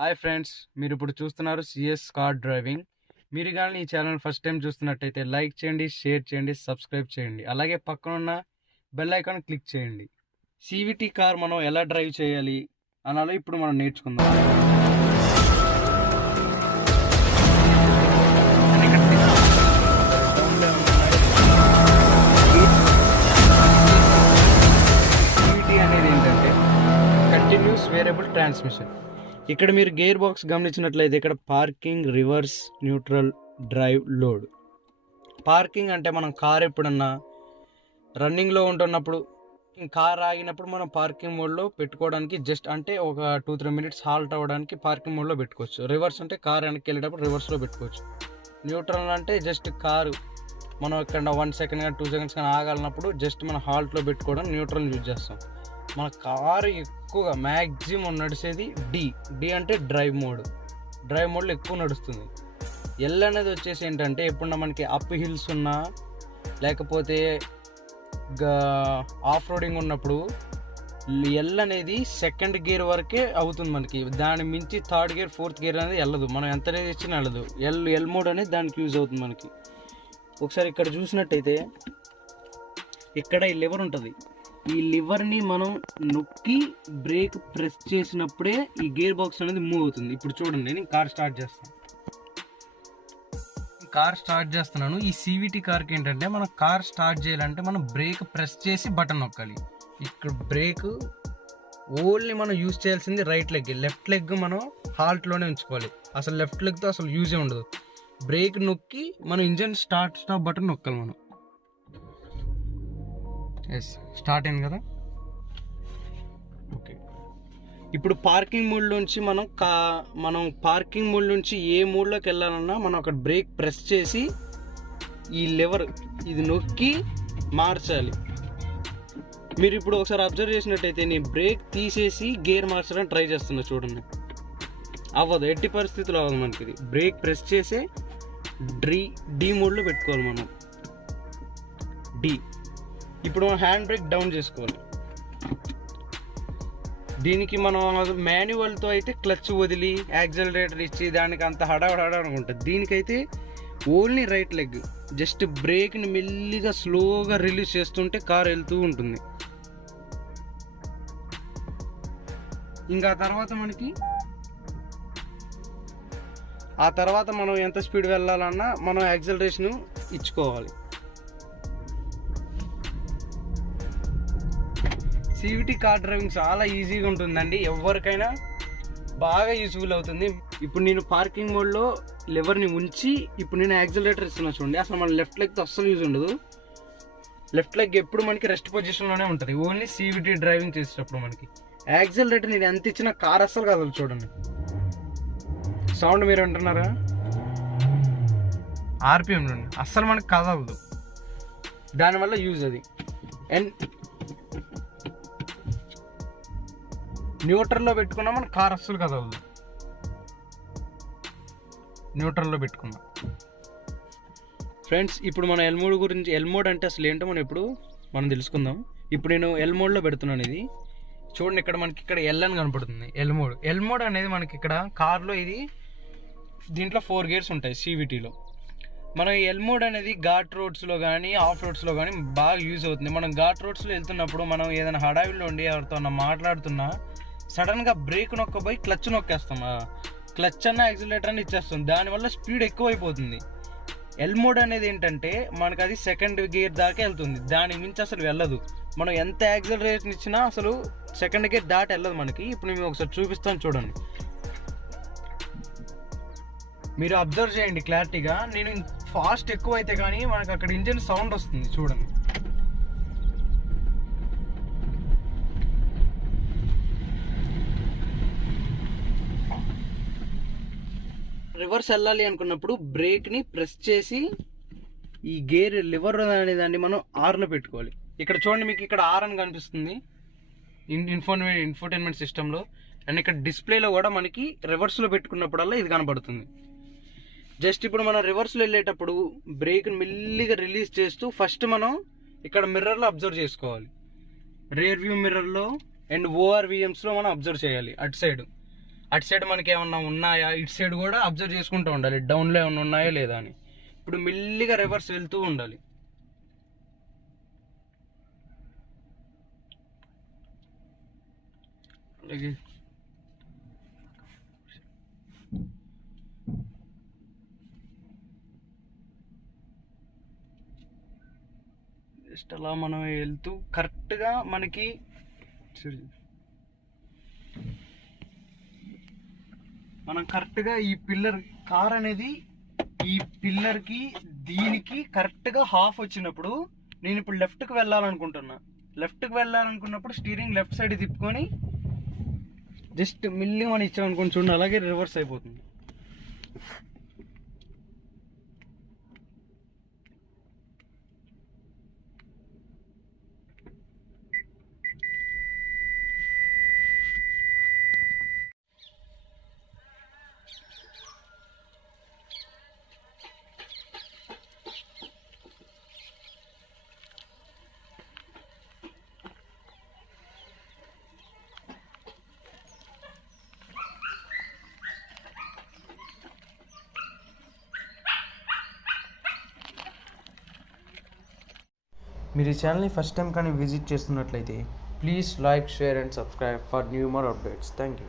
Hi friends, మీరు ఇప్పుడు చూస్తున్నారు సిఎస్ కార్ డ్రైవింగ్. మీరు కానీ ఈ ఛానల్ ఫస్ట్ టైం చూస్తున్నట్టయితే లైక్ చేయండి, షేర్ చేయండి, సబ్స్క్రైబ్ చేయండి. అలాగే పక్కన ఉన్న బెల్ ఐకాన్ క్లిక్ చేయండి. సివిటి కార్ మనం ఎలా డ్రైవ్ చేయాలి అనాలో ఇప్పుడు మనం నేర్చుకుందాం. సివిటి అనేది ఏంటంటే కంటిన్యూస్ వేరియబుల్ ట్రాన్స్మిషన్. ఇక్కడ మీరు గేర్ బాక్స్ గమనించినట్లయితే ఇక్కడ parking, reverse, neutral, drive, load. Parking అంటే మనం కార్ ఎప్పుడన్నా రన్నింగ్లో ఉంటున్నప్పుడు, కార్ ఆగినప్పుడు మనం పార్కింగ్ మోడ్లో పెట్టుకోవడానికి జస్ట్ అంటే ఒక 2-3 మినిట్స్ హాల్ట్ అవ్వడానికి పార్కింగ్ మోడ్లో పెట్టుకోవచ్చు. రివర్స్ అంటే కార్ వెనక్కి వెళ్ళేటప్పుడు రివర్స్లో పెట్టుకోవచ్చు. న్యూట్రల్ అంటే జస్ట్ కారు మనం ఇక్కడ 1 సెకండ్ కానీ 2 సెకండ్స్ కానీ ఆగాలన్నప్పుడు జస్ట్ మనం హాల్ట్లో పెట్టుకోవడం న్యూట్రల్ యూజ్ చేస్తాం. మన కారు ఎక్కువగా మ్యాక్సిమం నడిచేది డి అంటే డ్రైవ్ మోడ్లో ఎక్కువ నడుస్తుంది. ఎల్ అనేది వచ్చేసి ఏంటంటే ఎప్పుడన్నా మనకి అప్ హిల్స్ ఉన్నా లేకపోతే ఆఫ్ రోడింగ్ ఉన్నప్పుడు ఎల్ అనేది సెకండ్ గేర్ వరకే అవుతుంది మనకి. దాని మించి థర్డ్ గేర్, ఫోర్త్ గేర్ అనేది వెళ్ళదు. మనం ఎంత అనేది ఇచ్చినా వెళ్ళదు. ఎల్ మోడ్ అనేది దానికి యూజ్ అవుతుంది మనకి. ఒకసారి ఇక్కడ చూసినట్టయితే ఇక్కడ ఈ లివర్ ఉంటుంది. ఈ లివర్ని మనం నొక్కి బ్రేక్ ప్రెస్ చేసినప్పుడే ఈ గేర్ బాక్స్ అనేది మూవ్ అవుతుంది. ఇప్పుడు చూడండి, నేను కార్ స్టార్ట్ చేస్తున్నాను. ఈ సివిటి కార్కి ఏంటంటే మనం కార్ స్టార్ట్ చేయాలంటే మనం బ్రేక్ ప్రెస్ చేసి బటన్ నొక్కాలి. ఇక్కడ బ్రేక్ ఓన్లీ మనం యూజ్ చేయాల్సింది రైట్ లెగ్. లెఫ్ట్ లెగ్ మనం హాల్ట్లోనే ఉంచుకోవాలి. అసలు లెఫ్ట్ లెగ్తో అసలు యూజే ఉండదు. బ్రేక్ నొక్కి మనం ఇంజన్ స్టాప్ బటన్ నొక్కాలి మనం. స్టార్ట్ అయింది కదా. ఓకే, ఇప్పుడు పార్కింగ్ మోడ్ నుంచి మనం పార్కింగ్ మోడ్ నుంచి ఏ మోడ్లోకి వెళ్ళాలన్నా మనం అక్కడ బ్రేక్ ప్రెస్ చేసి ఈ లివర్ ఇది నొక్కి మార్చాలి. మీరు ఇప్పుడు ఒకసారి అబ్జర్వ్ చేసినట్టయితే నేను బ్రేక్ తీసేసి గేర్ మార్చడానికి ట్రై చేస్తున్నా. చూడండి, అవ్వదు, ఎట్టి పరిస్థితులు అవ్వదు మనకి. ఇది బ్రేక్ ప్రెస్ చేసే డి మోడ్లో పెట్టుకోవాలి మనం. డి. ఇప్పుడు మనం హ్యాండ్ బ్రేక్ డౌన్ చేసుకోవాలి. దీనికి మనం మాన్యువల్తో అయితే క్లచ్ వదిలి యాక్సిలరేటర్ ఇచ్చి దానికి అంత హడావడా ఉంటుంది. దీనికైతే ఓన్లీ రైట్ లెగ్ జస్ట్ బ్రేక్ని మెల్లిగా స్లోగా రిలీజ్ చేస్తుంటే కార్ వెళ్తూ ఉంటుంది. ఇంకా ఆ తర్వాత మనం ఎంత స్పీడ్ వెళ్ళాలన్నా మనం యాక్సిలరేషన్ ఇచ్చుకోవాలి. సివిటి కార్ డ్రైవింగ్ చాలా ఈజీగా ఉంటుందండి. ఎవరికైనా బాగా యూజ్ఫుల్ అవుతుంది. ఇప్పుడు నేను పార్కింగ్ మోడ్లో లివర్ని ఉంచి ఇప్పుడు నేను యాక్సిలరేటర్ ఇస్తున్నా. చూడండి, అసలు మన లెఫ్ట్ లెగ్తో అస్సలు యూజ్ ఉండదు. లెఫ్ట్ లెగ్ ఎప్పుడు మనకి రెస్ట్ పొజిషన్లోనే ఉంటుంది. ఓన్లీ సివిటి డ్రైవింగ్ చేసేటప్పుడు మనకి యాక్సిలరేటర్ నేను ఎంత ఇచ్చినా కార్ అస్సలు కదలదు. చూడండి, సౌండ్ మీరు వింటున్నారా? ఆర్పిఎం చూడండి, అస్సలు మనకి కదలదు. దానివల్ల యూజ్ అది. అండ్ న్యూట్రల్లో పెట్టుకున్నా మన కార్ అస్సలు కదలదు. న్యూట్రల్లో పెట్టుకున్నా. ఫ్రెండ్స్, ఇప్పుడు మన ఎల్ మోడ్ అంటే అసలు ఏంటో మనం తెలుసుకుందాం. ఇప్పుడు నేను ఎల్ మోడ్లో పెడుతున్నాను. ఇది చూడండి, ఇక్కడ ఎల్ అని కనపడుతుంది. ఎల్ మోడ్ అనేది మనకి ఇక్కడ కార్లో దీంట్లో 4 గేర్స్ ఉంటాయి సివిటీలో. మనం ఎల్ మోడ్ అనేది ఘాట్ రోడ్స్లో కానీ ఆఫ్ రోడ్స్లో కానీ బాగా యూజ్ అవుతుంది. మనం ఘాట్ రోడ్స్లో వెళ్తున్నప్పుడు మనం ఏదైనా హడావిల్లో ఉండి ఎవరితో మాట్లాడుతున్నా సడన్గా బ్రేక్ నొక్కబోయి క్లచ్ నొక్కేస్తాం. క్లచ్ అన్న యాక్సిలరేటర్ అని ఇచ్చేస్తాం. దానివల్ల స్పీడ్ ఎక్కువైపోతుంది. ఎల్ మోడ్ అనేది ఏంటంటే మనకు అది సెకండ్ గేర్ దాకా వెళ్తుంది. దానికి మించి అసలు వెళ్ళదు. మనం ఎంత యాక్సిలరేషన్ ఇచ్చినా అసలు సెకండ్ గేర్ దాటి వెళ్ళదు మనకి. ఇప్పుడు మేము ఒకసారి చూపిస్తాను, చూడండి. మీరు అబ్జర్వ్ చేయండి క్లారిటీగా. నేను ఫాస్ట్ ఎక్కువ అయితే కానీ మనకు అక్కడ ఇంజిన్ సౌండ్ వస్తుంది. చూడండి, రివర్స్ వెళ్ళాలి అనుకున్నప్పుడు బ్రేక్ని ప్రెస్ చేసి ఈ గేర్ లివర్ అనే దాన్ని మనం ఆర్లో పెట్టుకోవాలి. ఇక్కడ చూడండి, మీకు ఇక్కడ ఆర్ అని కనిపిస్తుంది ఇన్ఫోటైన్మెంట్ సిస్టంలో. అండ్ ఇక్కడ డిస్ప్లేలో కూడా మనకి రివర్స్లో పెట్టుకున్నప్పుడల్లా ఇది కనబడుతుంది. జస్ట్ ఇప్పుడు మనం రివర్స్లో వెళ్ళేటప్పుడు బ్రేక్ని మెల్లిగా రిలీజ్ చేస్తూ ఫస్ట్ మనం ఇక్కడ మిర్రర్లో అబ్జర్వ్ చేసుకోవాలి. రియర్ వ్యూ మిర్రర్లో అండ్ ఓఆర్విఎమ్స్లో మనం అబ్జర్వ్ చేయాలి అటు సైడ్. అటు సైడ్ మనకి ఏమన్నా ఉన్నాయా, ఇటు సైడ్ కూడా అబ్జర్వ్ చేసుకుంటూ ఉండాలి డౌన్లో ఏమన్నా ఉన్నాయా లేదా అని. ఇప్పుడు మెల్లిగా రివర్స్ వెళ్తూ ఉండాలి. అలాగే జస్ట్ అలా మనం వెళ్తూ కరెక్ట్గా మనకి మనం కరెక్ట్గా ఈ పిల్లర్ కార్ అనేది ఈ పిల్లర్కి దీనికి కరెక్ట్గా హాఫ్ వచ్చినప్పుడు నేను ఇప్పుడు లెఫ్ట్కి వెళ్ళాలనుకుంటున్నా. లెఫ్ట్కి వెళ్ళాలనుకున్నప్పుడు స్టీరింగ్ లెఫ్ట్ సైడ్ తిప్పుకొని జస్ట్ మిల్లి మనం ఇచ్చామనుకోండి, చూడండి అలాగే రివర్స్ అయిపోతుంది. మీరు ఈ ఛానల్ని ఫస్ట్ టైం కానీ విజిట్ చేస్తున్నట్లయితే please like, share and subscribe for new more updates. Thank you.